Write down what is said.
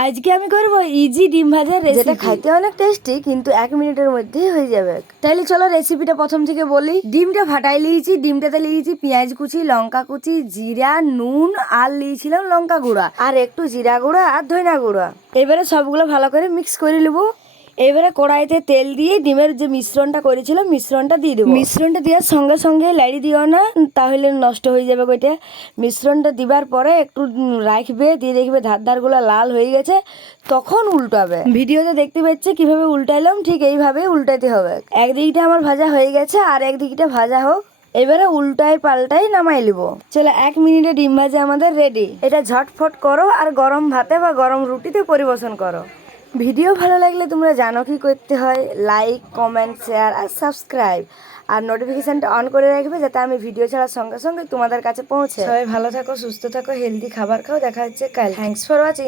আজকে আমি করব ইজি ডিম ভাজার রেসিপি, যেটা খাইতে অনেক টেস্টি কিন্তু 1 মিনিটের মধ্যেই হয়ে যাবে। তাইলে চলো রেসিপিটা প্রথম থেকে বলি। ডিমটা ফাটাই লিয়েছি, ডিমটাতে লিয়েছি পেঁয়াজ কুচি, লঙ্কা কুচি, জিরা, নুন আর লিয়েছিলাম লঙ্কা গুঁড়া আর একটু জিরা গুঁড়া আর ধনিয়া গুঁড়া। এবারে সবগুলো ভালো করে মিক্স করে নেবো। এবারে কড়াইতে তেল দিয়ে ডিমের যে মিশ্রণটা করেছিলাম মিশ্রণটা দিয়ে দেবো। মিশ্রণটা দেওয়ার সঙ্গে সঙ্গে লাড়ি দিও না, তাহলে নষ্ট হয়ে যাবে ওইটা। মিশ্রণটা দিবার পরে একটু রাখবে, দিয়ে দেখবে ধারগুলো লাল হয়ে গেছে, তখন উল্টাবে। ভিডিওতে দেখতে পাচ্ছে কিভাবে উল্টাইলাম, ঠিক এইভাবে উল্টাতে হবে। একদিকটা আমার ভাজা হয়ে গেছে আর একদিকটা ভাজা হোক। এবারে উল্টাই পাল্টাই নামাই নেব। চলো 1 মিনিটে ডিম ভাজা আমাদের রেডি। এটা ঝটফট করো আর গরম ভাতে বা গরম রুটিতে পরিবেশন করো। ভিডিও ভালো লাগলে তোমরা জানো কি করতে হয়, লাইক, কমেন্ট, শেয়ার আর সাবস্ক্রাইব আর নোটিফিকেশনটা অন করে রাখবে, যাতে আমি ভিডিও ছাড়ার সঙ্গে সঙ্গে তোমাদের কাছে পৌঁছে। সবাই ভালো থাকো, সুস্থ থাকো, হেলদি খাবার খাও। দেখা হচ্ছে কাল। Thanks for watching.